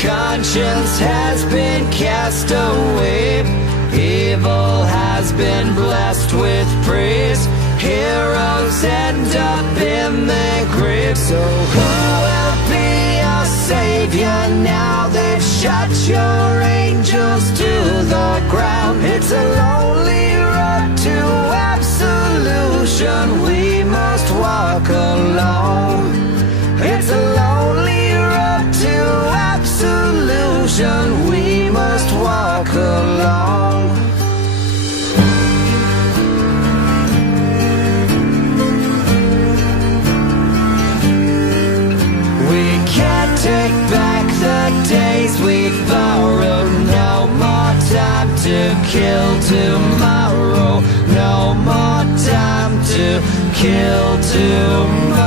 Conscience has been cast away, evil has been blessed with praise. Heroes end up in their graves. So who will be our savior now? They've shut your angels to the ground. It's a lonely road to absolution. We must walk alone. It's a lonely road to absolution. We must walk alone. We can't take back the days we've borrowed. No more time to kill tomorrow. No more time to kill tomorrow.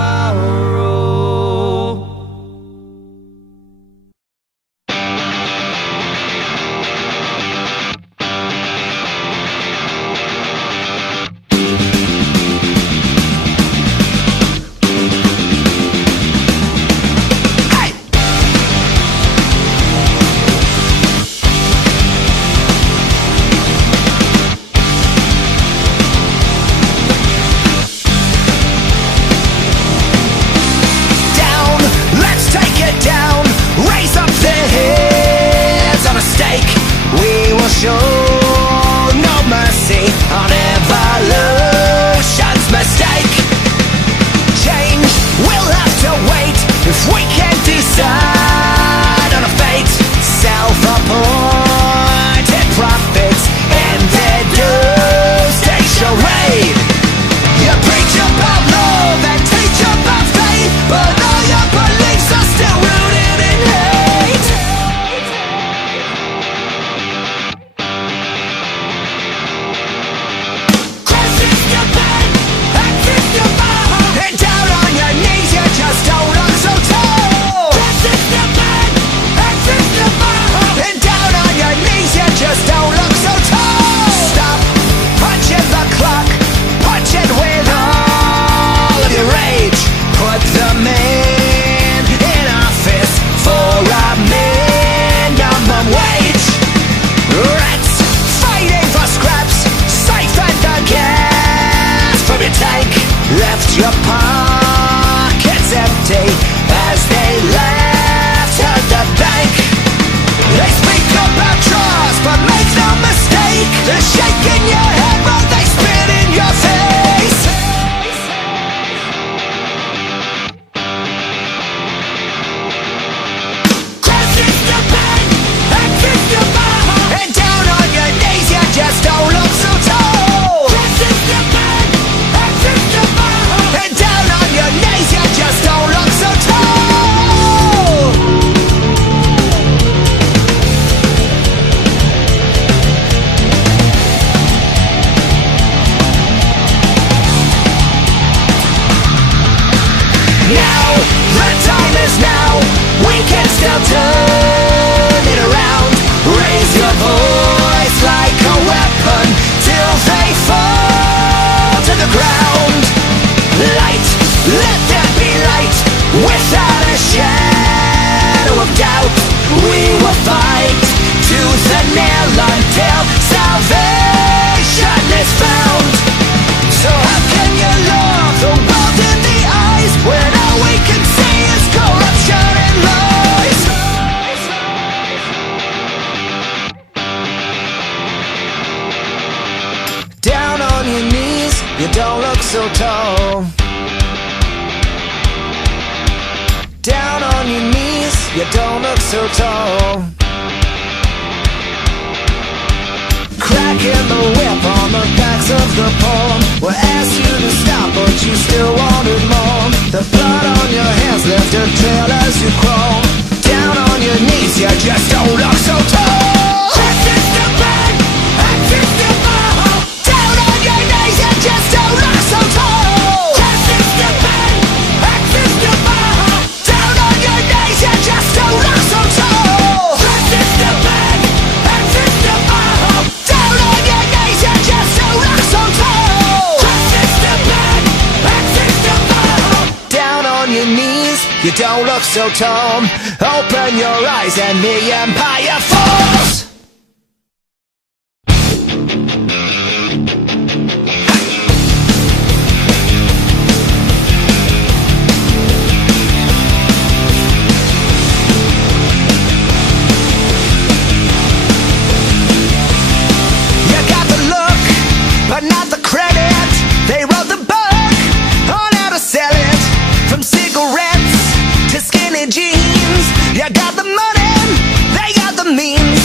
Your pockets empty as they left at the bank. They speak about trust, but make no mistake, they're shaking your head while they spit in your face. Crosses the pen, exits the bar, and down on your knees you just don't look so tall. Crosses the pen, exits the bar, and down on your knees you just don't look so tall. Now, the time is now. We can still turn it around. Raise your voice like a weapon till they fall to the ground. Light, let there be light, without a shadow of doubt. We will fight tooth and nail until salvation is found. So how can you love the world in the eyes when all we can see is corruption and lies? Down on your knees, you don't look so tall. Down on your knees, you don't look so tall. Cracking the whip on the backs of the pole. We'll ask you to stop, but you still wanted more. The blood on your hands left a trail as you crawl. Down on your knees, you just don't look so tall. Exit the bed, exit the bar. Down on your knees, you just don't look so tall. Exit the bed, exit the bar. Down on your knees, you just don't look so tall. Exit the bed, exit the bar. Down on your knees, you just don't look so tall. Exit the bed, exit the bar. Down on your knees, you You don't look so tall. Open your eyes and the empire falls. But not the credit. They wrote the book on how to sell it. From cigarettes to skinny jeans. You got the money, they got the means.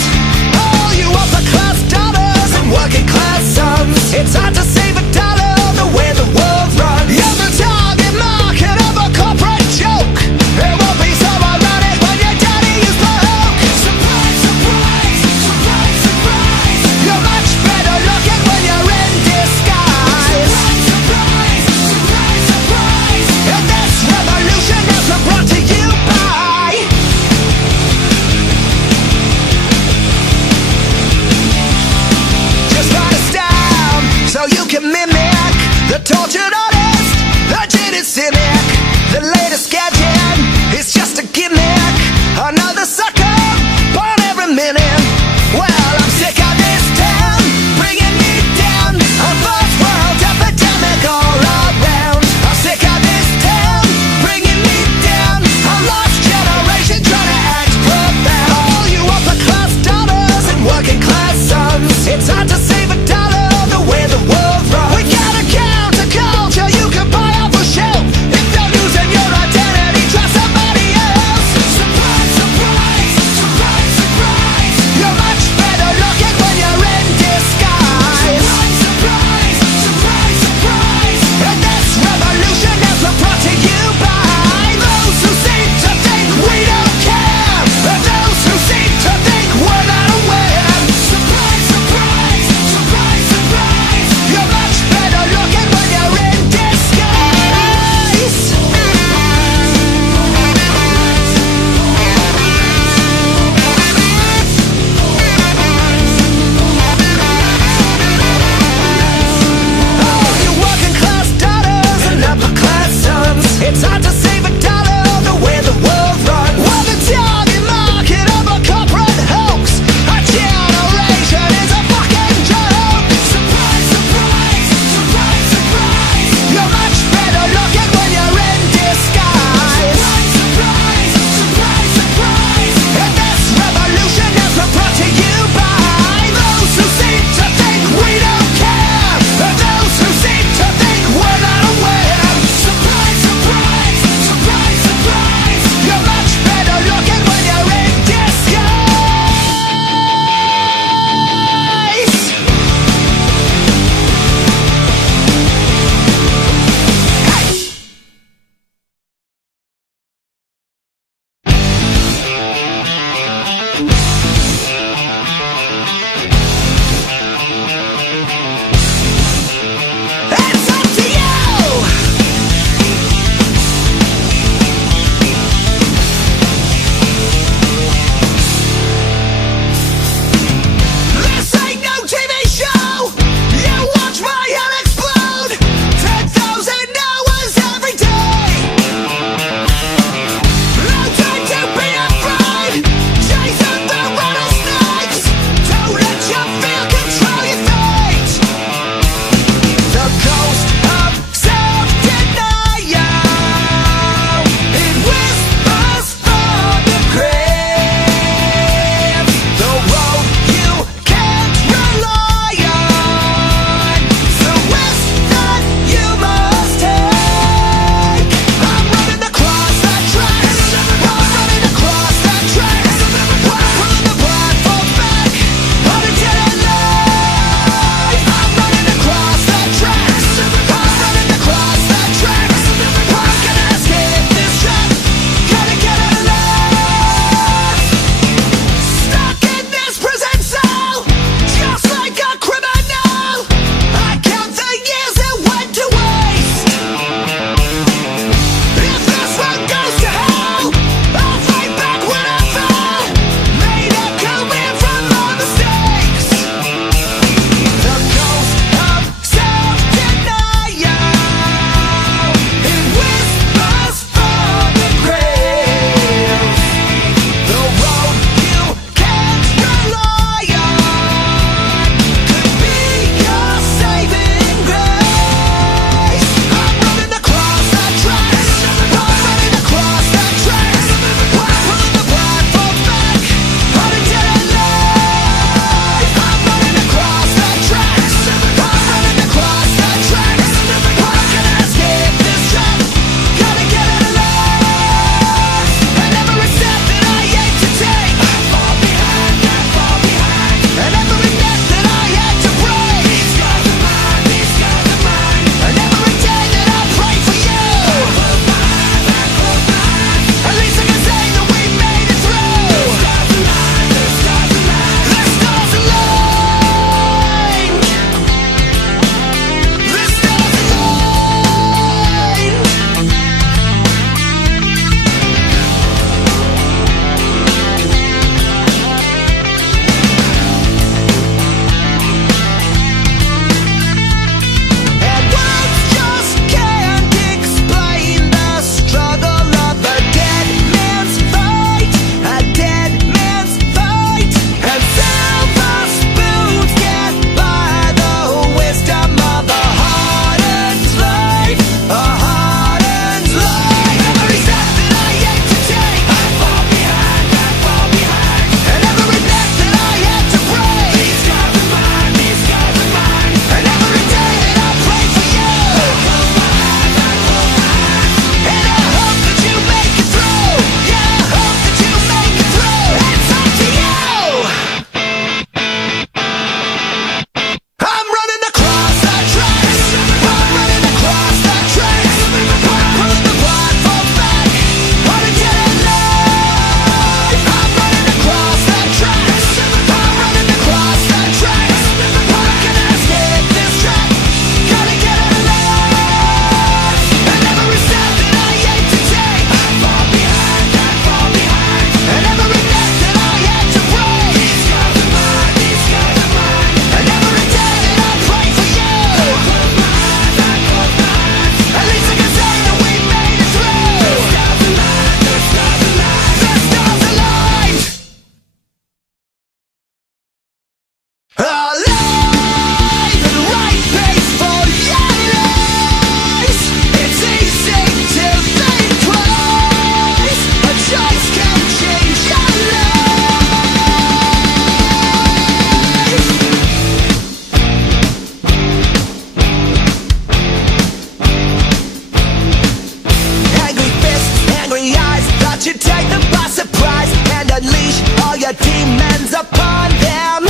by surprise and unleash all your demons upon them.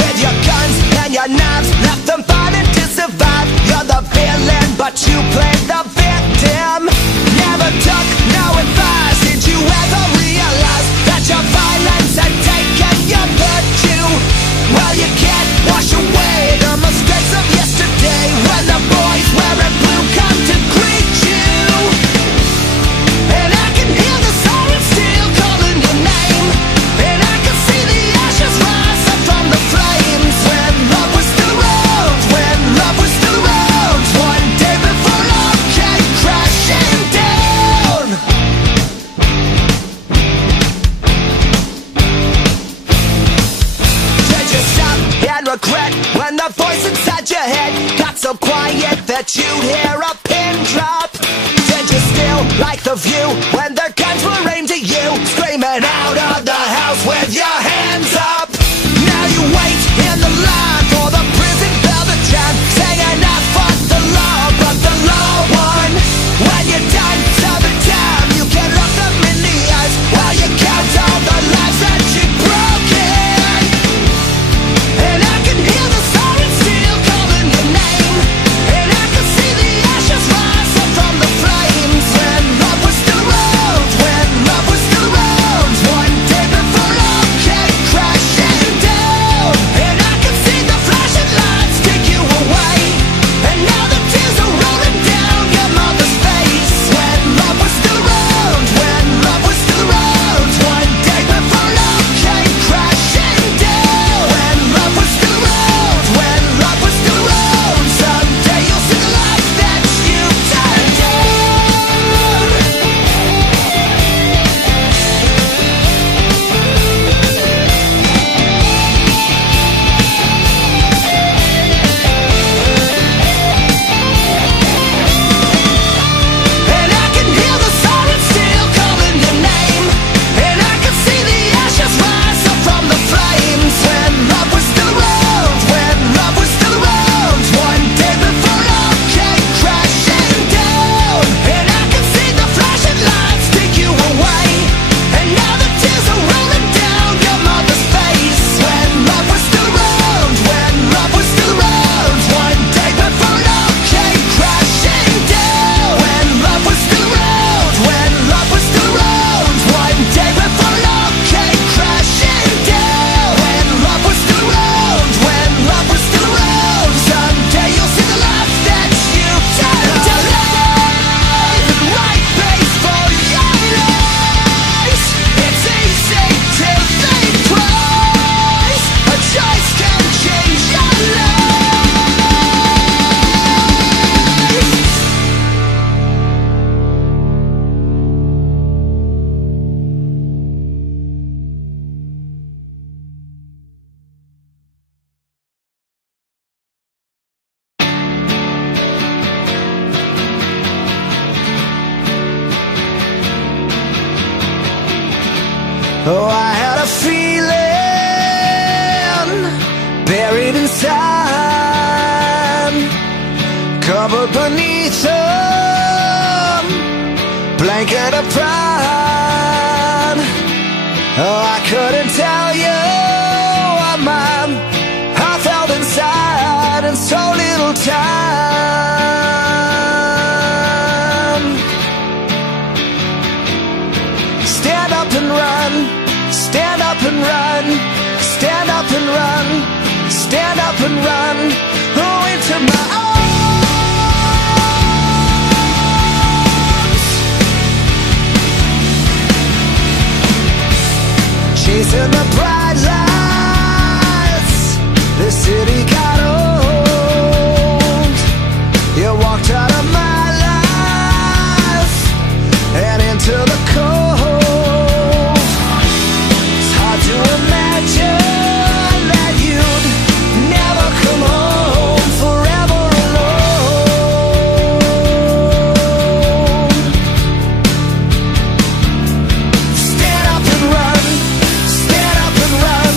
With your guns and your knives, left them fighting to survive. You're the villain, but you played the victim. Never took no advice. Did you ever realize that your violence had taken your virtue? Well, you can't wash away the mistakes of yesterday, when the boys wearing blue come to greet you. And I can hear the sirens still calling your name, and I can see the ashes rise up from the flames. When love was still around, when love was still around, one day before love came crashing down. Did you stop and regret when the voice inside your head got so quiet that you'd hear a pin drop? Did you still like the view when their guns were aimed at you, screaming out of the house with your hands up? Now you wait in the line for the prison bell to chime, saying I fought the law, but the law won. When you're done serving time, you can look them in the eyes while you count all the lives that you've broken. And I can hear the sirens still calling your name, and I can see the ashes rise up from the flames. When love was still around, when love was still around, one day before love came crashing down. And I can see the flashing lights take you away, and now the tears are rolling down your mother's face. When love was still around, when love was still around, one day before love came crashing down. When love was still around, when love was still around, someday you'll see the life that you turned down. And I can hear the sirens still calling your name, and I can see the ashes rise up from the flames. When love was still around, when love was still around, one day before love came crashing down. And I can see the flashing lights take you away, and now the tears are rolling down your mother's face. When love was still around, when love was still around, one day before love came crashing down. When love was still around, when love was still around, one day before love came crashing down. When love was still around, when love was still around, someday you'll see the life that you turned to life. And right place for your lies. It's easy to think twice. A choice can change your life. Oh, I had a feeling buried inside, covered beneath a blanket of pride. Oh, I couldn't tell you what my heart felt inside in so little time. Stand up and run, stand up and run, stand up and run, stand up and run, oh, into my arms. Chasing the bright lights, the city got old. You walked out of my life and into the cold. To imagine that you'd never come home, forever alone. Stand up and run, stand up and run,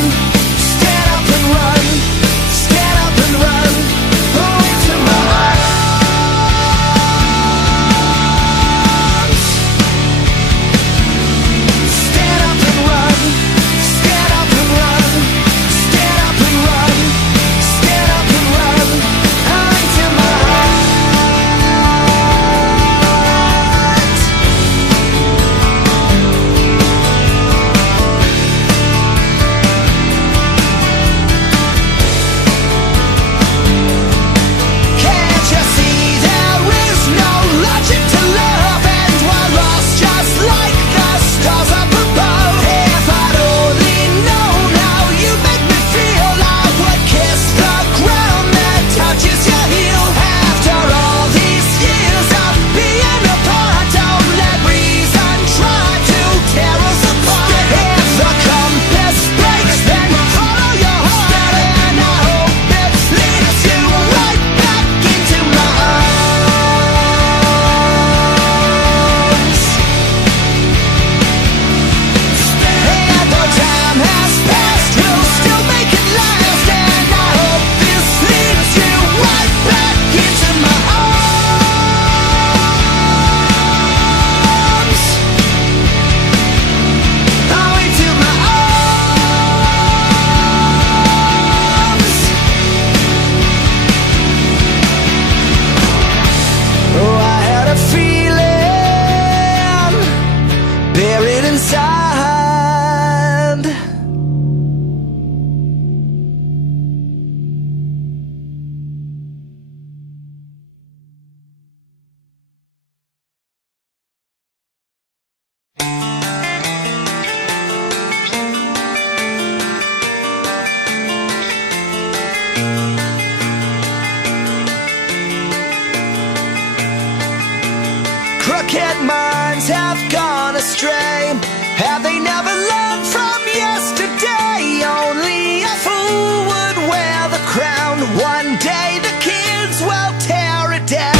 astray? Have they never learned from yesterday? Only a fool would wear the crown. One day the kids will tear it down.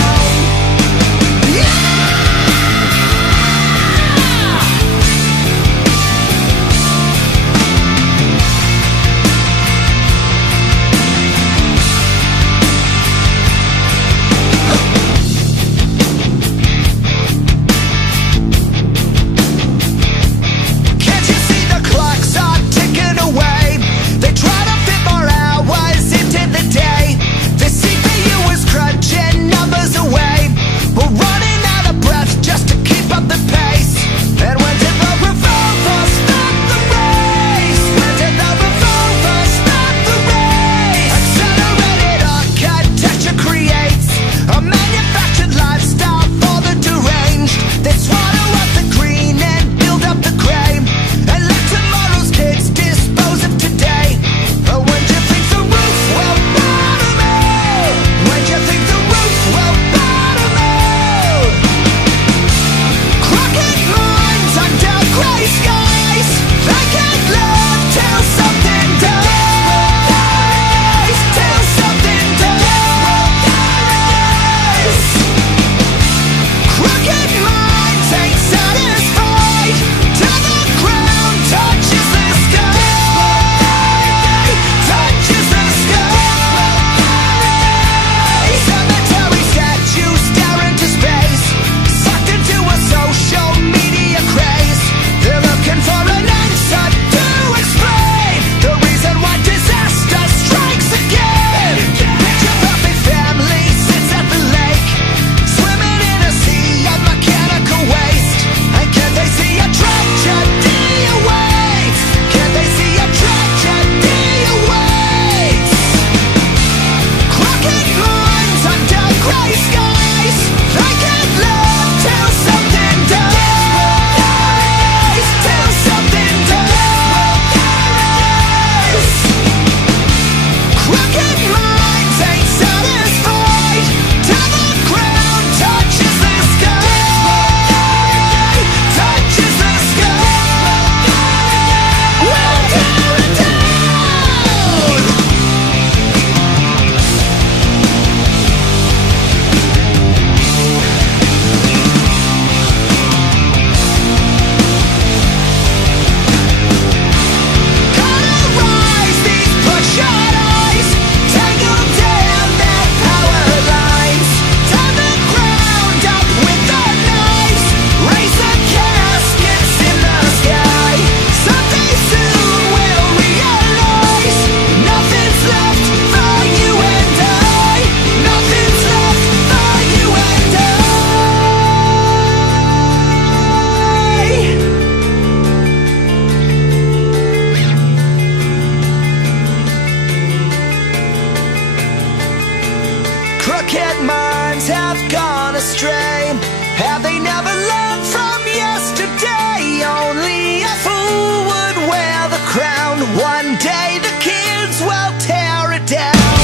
Crooked minds have gone astray. Have they never learned from yesterday? Only a fool would wear the crown. One day the kids will tear it down.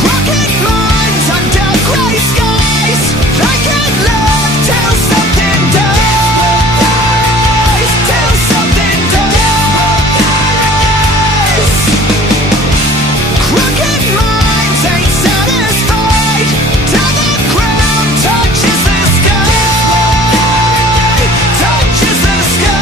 Crooked minds under gray skies. They can't live till something dies. Till something dies. Crooked minds ain't satisfied till the ground touches the sky. Touches the sky.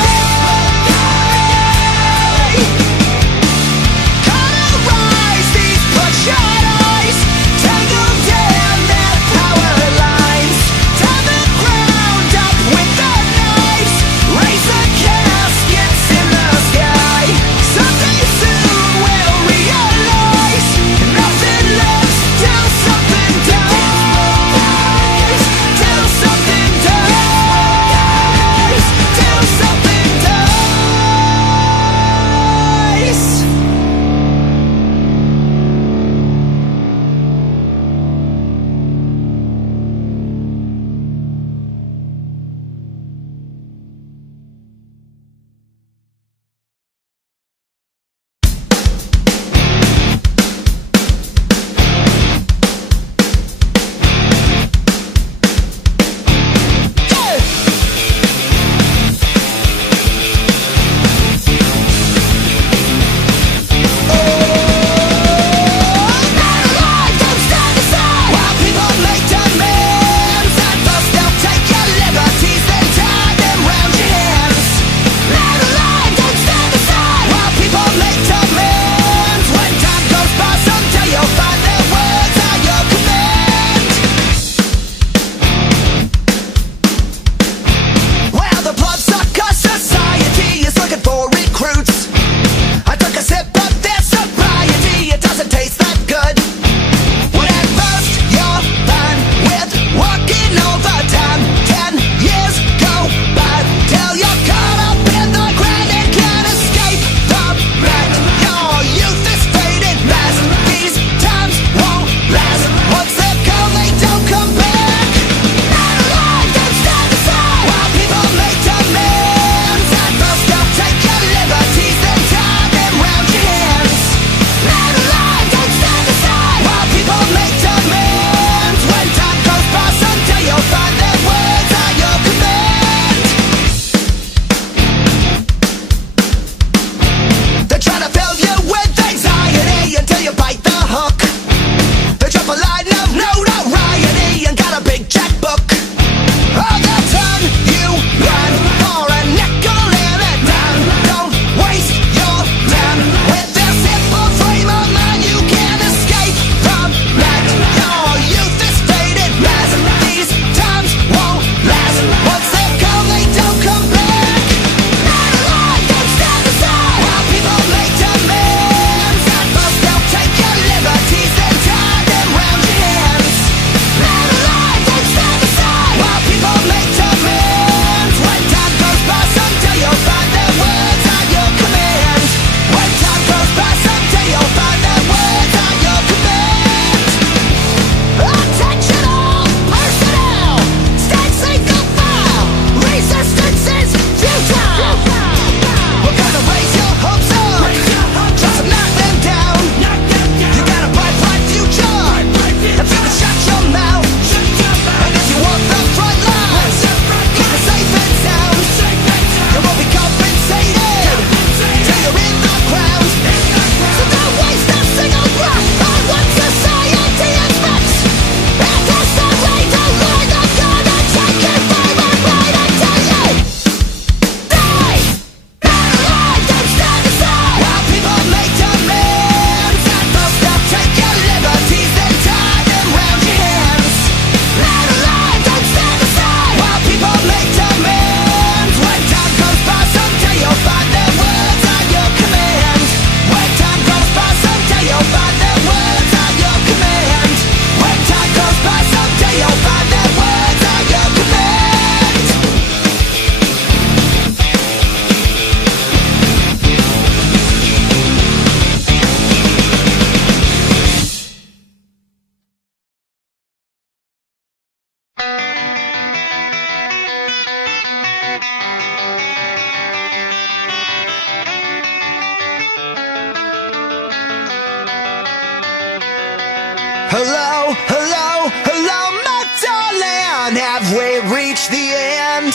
Hello, hello, hello, my darling. Have we reached the end?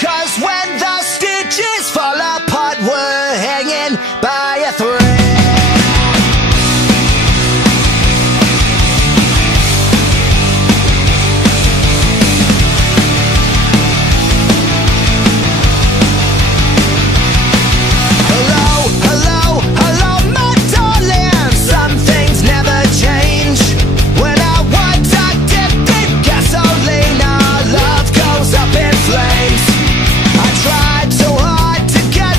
'Cause when the stitches fall apart, we're hanging by a thread. Tried so hard to get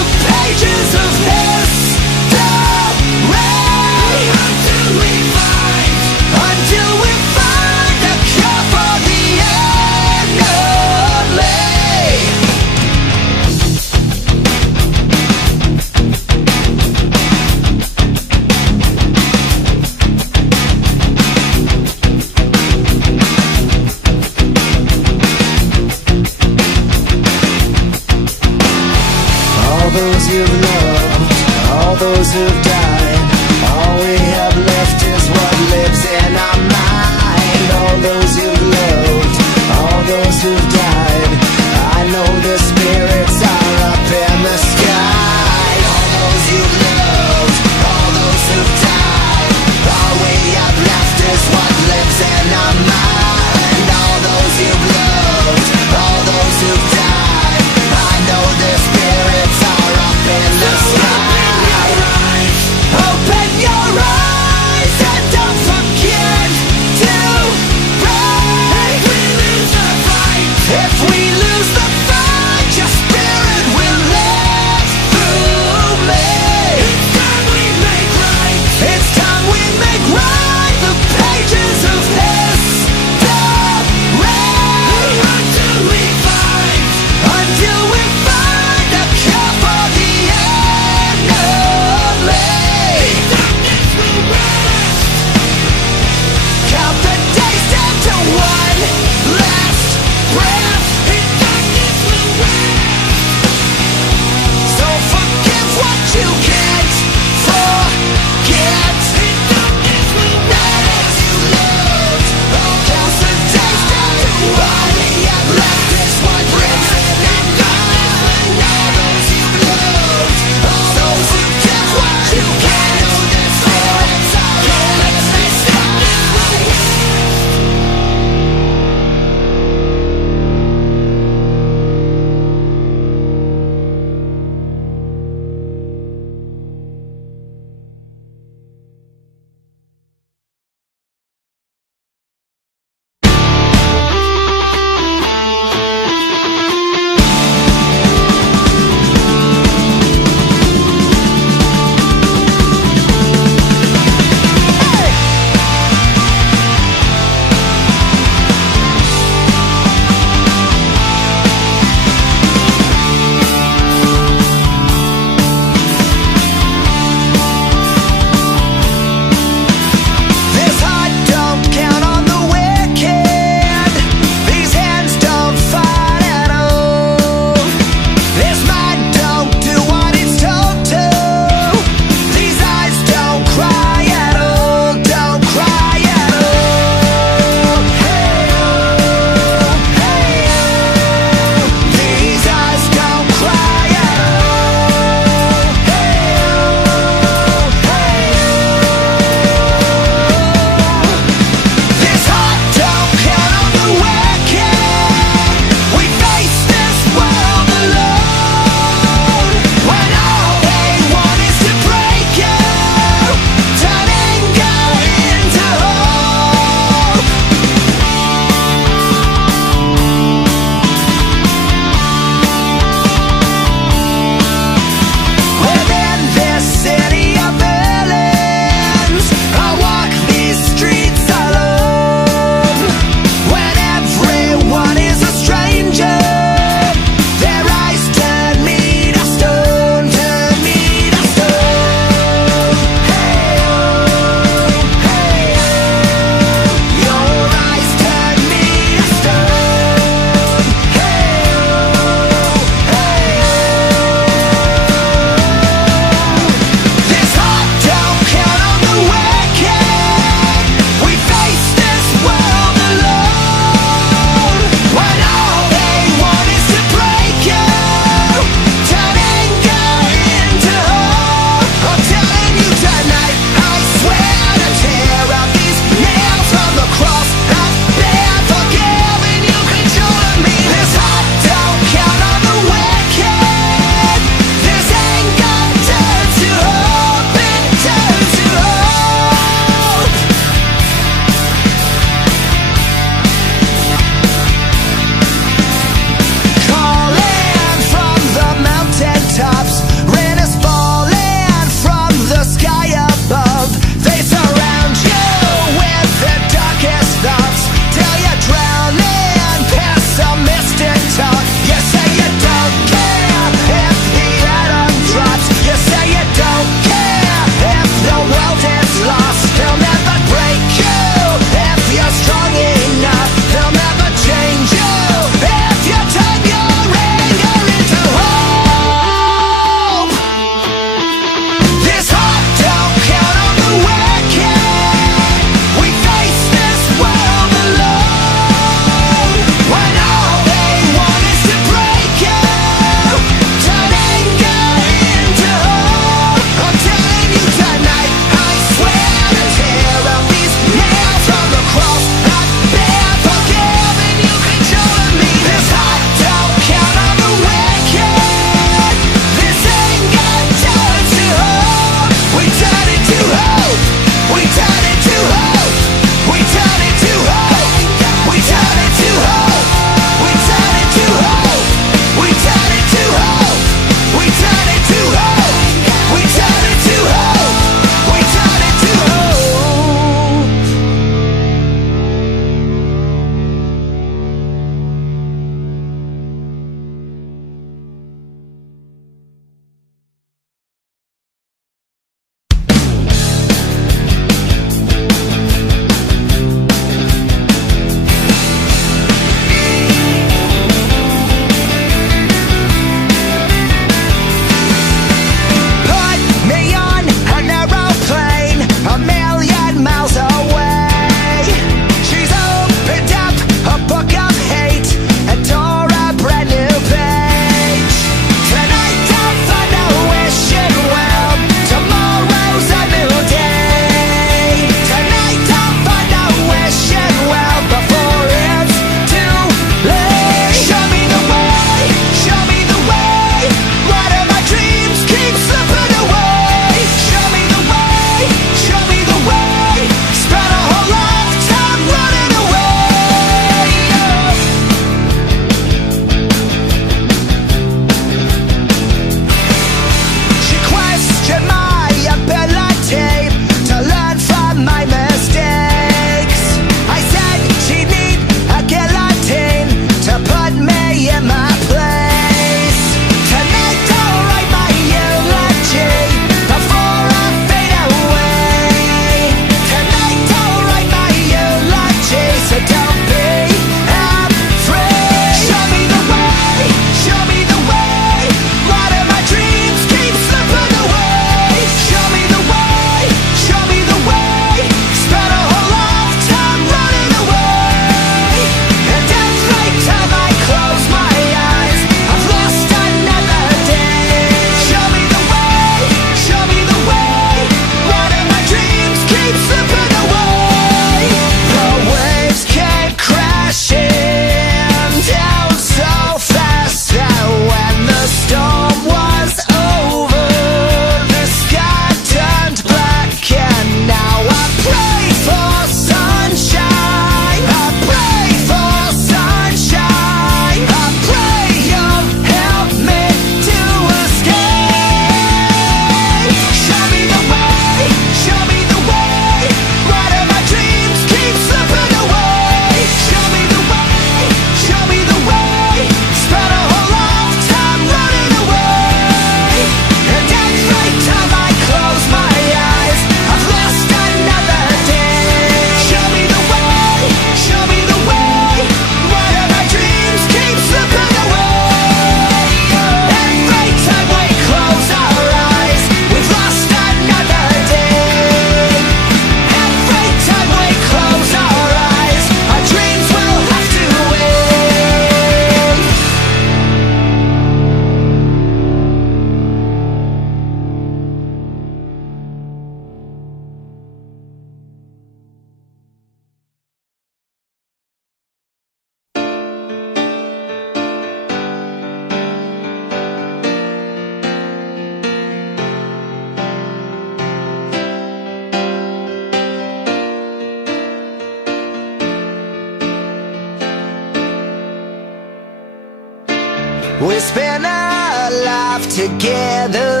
We spent our life together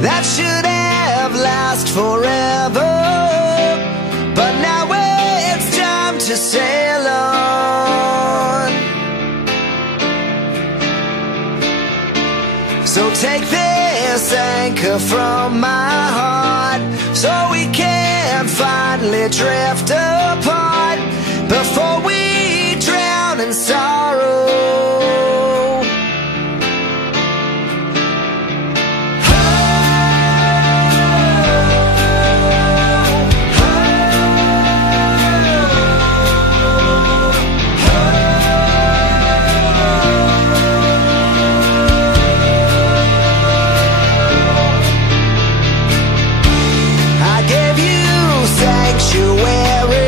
that should have lasted forever, but now it's time to sail on. So take this anchor from my heart, so we can finally drift apart before we drown in sorrow. Sanctuary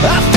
I